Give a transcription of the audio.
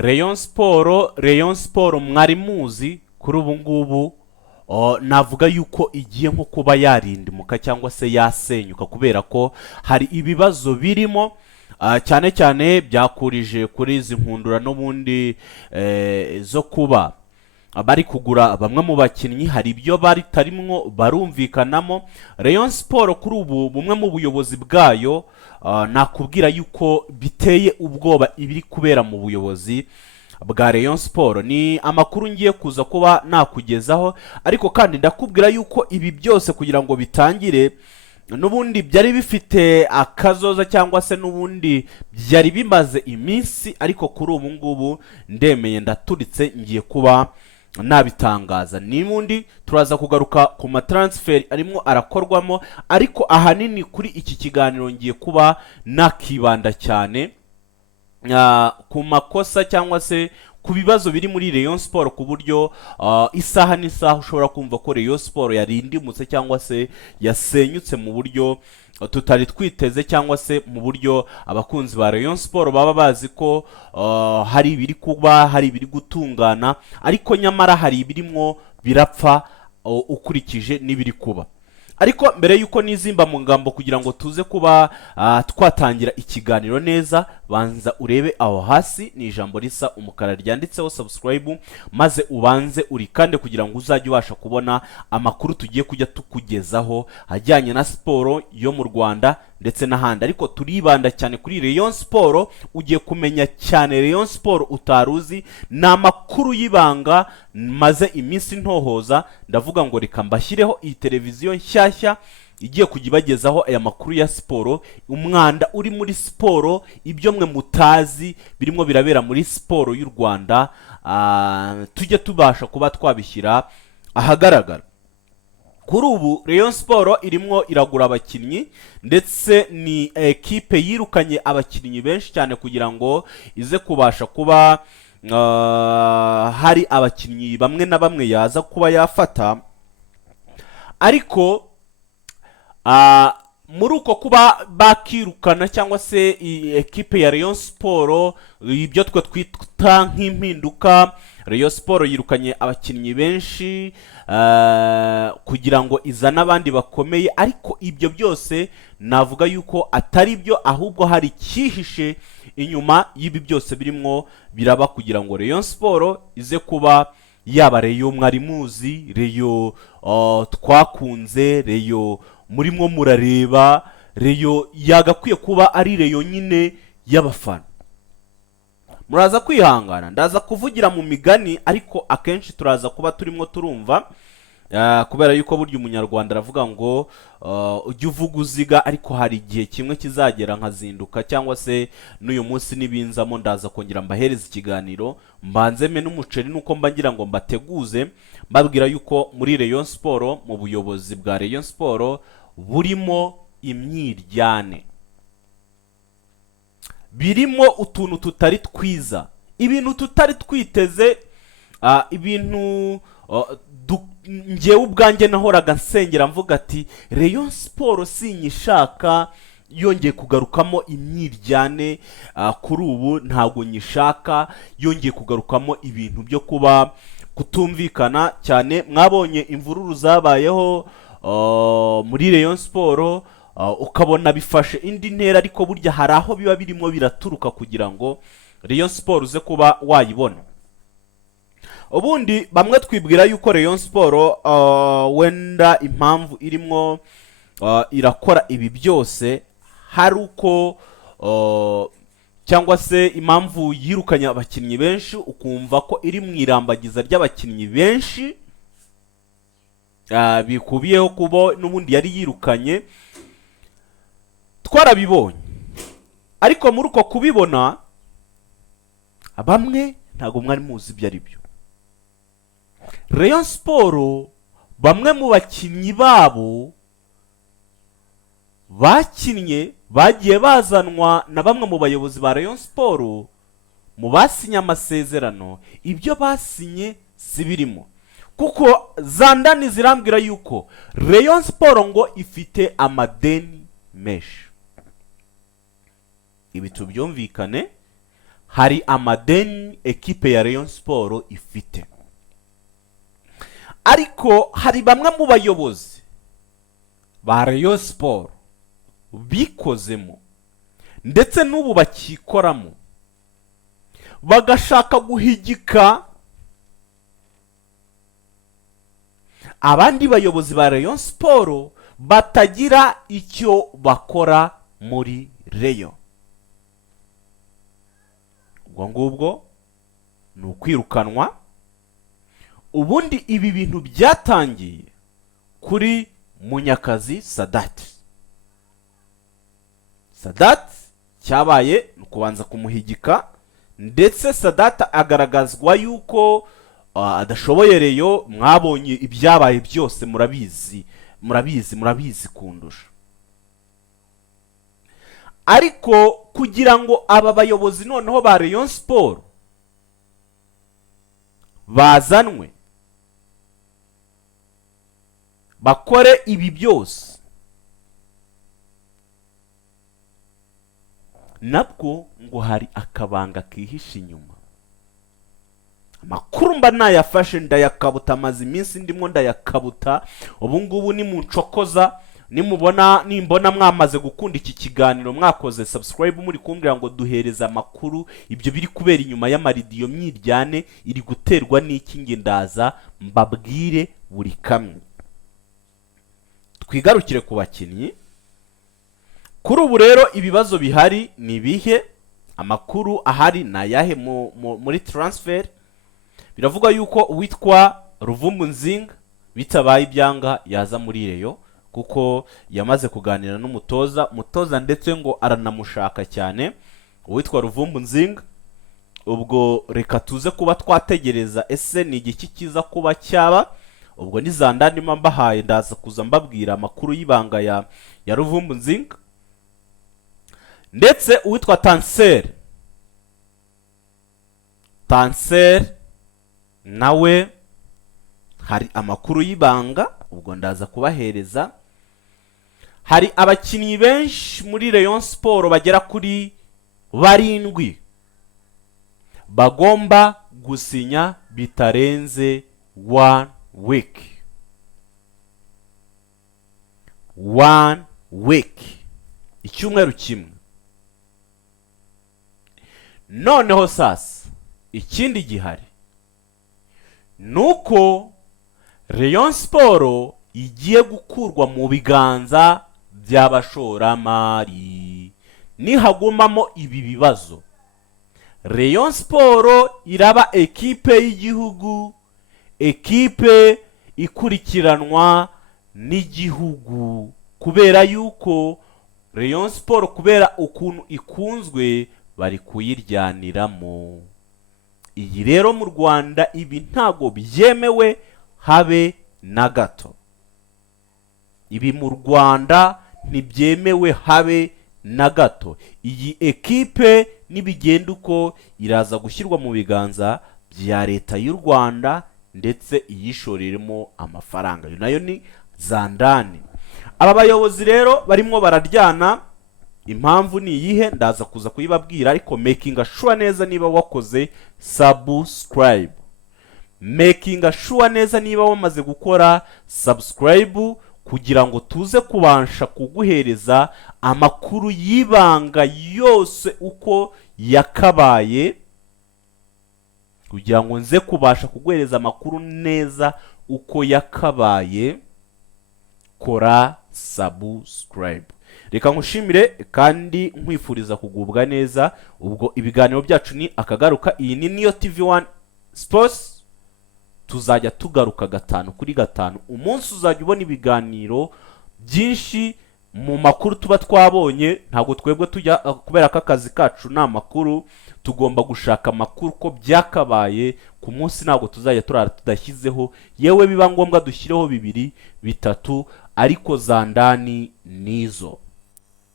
Rayon Sport mwari muzi kuri ubu ngubu navuga yuko igiye nko kuba yarindimuka cyangwa se yasenyuka kubera ko hari ibibazo birimo cyane cyane byakurije kuri izi nkundura n'ubundi zo kuba bari kugura bamwe mu bakinnyi, hari ibyo baritarimwo barumvikanamo. Rayon Sport kuri ubu bumwe mu buyobozi bwayo nakubwira yuko biteye ubwoba ibiri kubera mu buyobozi bwa Rayon Sport. Ni amakuru ngiye kuza kuba nakugezaho, ariko kandi ndakubwira yuko ibi byose kugira ngo bitangire n'ubundi byari bifite akazoza cyangwa se n'ubundi byari bimaze iminsi, ariko kuri ubu ngubu ndemeye ndaturitse ngiye kuba nabitangaza. Nimundi turaza kugaruka ku matransfer arimo arakorwamo, ariko ahanini kuri iki kiganiro ngiye kuba nakibanda cyane ku makosa cyangwa se ku bibazo biri muri Rayon Sport, ku buryo isaha n'isaha ushobora kumva ko Rayon Sport yarindimutse cyangwa se yasenyutse mu buryo tutari twiteze, cyangwa se mu buryo abakunzi ba Rayon Sport baba bazi ko hari ibiri kuba, hari ibiri gutungana, ariko nyamara hari ibirimo birapfa ukurikije n'ibiri kuba. Ariko mbere yuko nizimba mu ngambo kugira ngo tuze kuba twatangira ikiganiro neza, banza urebe aho hasi ni ijambo risa umukara ryanditseho subscribe, maze ubanze urikande kugira ngo uzajye ubasha kubona amakuru tugiye kujya tukugezaho ajyanye na siporo yo mu Rwanda ndetse n'ahandi. Ariko turibanda cyane kuri Rayon Sport. Ugiye kumenya cyane Rayon Sport utaruzi, na makuru y'ibanga maze iminsi ntohoza, ndavuga ngo reka mbashyireho iyi televiziyo nshyashya igiye kugibagezaho aya makuru ya siporo, umwanda uri muri siporo, ibyo mwe mutazi birimo birabera muri siporo y'u Rwanda, tujye tubasha kuba twabishyira ahagaragara. Kuri ubu Rayon Sport irimo iragura abakinnyi, ndetse ni ekipe yirukanye abakinnyi benshi cyane kugira ngo ize kubasha kuba hari abakinnyi bamwe na bamwe yaza kuba yafata. Ariko muri uko kuba bakirukana cyangwa se ekipe ya Rayon Sport, ibyo twe twita nk'impinduka, Rayon Sport yirukanye abakinnyi benshi kugira ngo izane abandi bakomeye, ariko ibyo byose navuga yuko atari byo, ahubwo hari cyihishe inyuma y'ibi byose birimo biraba kugira ngo Rayon Sport ize kuba yaba Rayon mwari muzi, Rayon twakunze, Rayon murimo murareba, Rayon yagakwiye kuba ari Rayon nyine y'abafana. Muraza kwihangana, ndaza kuvugira mu migani, ariko akenshi turaza kuba turimo turumva kubera yuko burya umunyarwanda aravuga ngo ujye uvuga uziga, ariko hari igihe kimwe kizagera nkazinduka, cyangwa se n'uyu munsi nibinzamo ndaza kongera mbahereza ikiganiro, mbanzeme n'umuceri nuko mba ngira ngo mbateguze mbabwira yuko muri Rayon Sport, mu buyobozi bwa Rayon Sport burimo imyiryane, birimo utuntu tutari twiza, ibintu tutari twiteze, ibintu ngewe ubwanjye nahoraga nsengera mvuga ati Rayon Sport sinyishaka yongeye kugarukamo imyiryane, kuri ubu ntabwo nyishaka yongeye kugarukamo ibintu byo kuba kutumvikana cyane. Mwabonye imvururu zabayeho muri Rayon Sport, ukabona bifashe indi ntera, ariko burya hari aho biba birimo biraturuka kugira ngo Rayon Sport uze kuba wayibona. Ubundi bamwe twibwira yuko Rayon Sport wenda impamvu irimo irakora ibi byose hari uko cyangwa se impamvu yirukanye abakinnyi benshi, ukumva ko iri mu irambagiza ry'abakinnyi benshi bikubiyeho kubo n'ubundi yari yirukanye, twarabibonye. Ariko muri uko kubibona, bamwe ntago mwari muzi ibyo ari byo. Rayon Sport bamwe mu bakinnyi babo bakinnye bagiye bazanwa na bamwe mu bayobozi ba Rayon Sport mu basinye amasezerano, ibyo basinye si birimo, kuko zandani zirambwira yuko Rayon Sport ngo ifite amadeni menshi. Ibi tubyumvikane, hari amadeni ekipe ya Rayon Sport ifite. Ariko hari bamwe mu bayobozi ba Rayon Sport bikozemo ndetse n'ubu bakikoramo, bagashaka guhigika abandi bayobozi ba Rayon Sport batagira icyo bakora muri Rayon. Ubwo ngubwo ni ukwirukanwa. Ubundi ibi bintu byatangiye kuri Munyakazi Sadat. Sadat cyabaye kubanza kumuhigika, ndetse Sadat agaragazwa yuko adashoboye Rayon. Mwabonye ibyabaye byose, murabizi kundusha. Ariko kugira ngo aba bayobozi noneho ba Rayon Sport bazanwe bakore ibi byose, nabwo ngo hari akabanga kihishe inyuma. Amakuru mba nayafashe ndayakabuta, amaze iminsi ndimo ndayakabuta. Ubu ngubu ni muncokoza, nimbona mwamaze gukunda iki kiganiro, mwakoze subscribe, muri kumbwira ngo duhereza amakuru. Ibyo biri kubera inyuma y'amaridiyo myiryane iri guterwa n'iki, nge ndaza mbabwire buri kamwe. Twigarukire ku bakinnyi. Kuri ubu rero ibibazo bihari ni bihe? Amakuru ahari na yahe muri transfer? Biravuga yuko uwitwa Ruvumbu Nzinga bitabaye ibyanga yaza muri Rayon, kuko yamaze kuganira n'umutoza ndetse ngo aranamushaka cyane uwitwa Ruvumbu Nzinga. Ubwo reka tuze kuba twategereza ese ni igiki kiza kuba cyaba. Ubwo ni za ndani mbahaye, ndaza kuza mbabwira amakuru y'ibanga ya Ruvumbu Nzinga. Ndetse uwitwa Tanser nawe hari amakuru y'ibanga, ubwo ndaza kubahereza. Hari abakinnyi benshi muri Rayon Sport bagera kuri 7 bagomba gusinya bitarenze 1 week. 1 week, icyumweru kimwe. Noneho sasa ikindi gihari nuko Rayon Sport igiye gukurwa mu biganza by'abashoramari. Nihagumamo ibi bibazo, Rayon Sport iraba ekipe y'igihugu, ekipe ikurikiranwa n'igihugu, kubera yuko Rayon Sport kubera ukuntu ikunzwe bari kuyiryaniramo. Iyi rero mu Rwanda ibi ntago byemewe habe na gato. Ibi mu Rwanda ntibyemewe habe na gato. Iyi ekipe nibigenda uko iraza gushyirwa mu biganza bya leta y'u Rwanda, ndetse iyishoreremo amafaranga. Nayo ni zandani. Aba bayobozi rero barimo bararyana. Impamvu ni iyihe ndaza kuza kuyibabwira, ariko making sure neza niba wakoze subscribe. Making sure neza niba wamaze gukora subscribe, kugira ngo tuze kubansha kuguhereza amakuru y'ibanga yose uko yakabaye, kugira ngo nze kubasha kuguhereza amakuru neza uko yakabaye. Kora subscribe. Reka nkushimire kandi nkwifuriza kugubwa neza. Ubwo ibiganiro byacu ni akagaruka. Iyi ni Niyo TV1 Sports, tuzajya tugaruka 5 kuri 5. Umunsi uzajya ubona ibiganiro byinshi mu makuru tuba twabonye. Ntabwo twebwe tujya, kubera ko akazi kacu ni amakuru, tugomba gushaka amakuru ko byakabaye ku munsi. Ntabwo tuzajya turara tudashyizeho, yewe biba ngombwa dushyireho 2, 3, ariko za ndani nizo.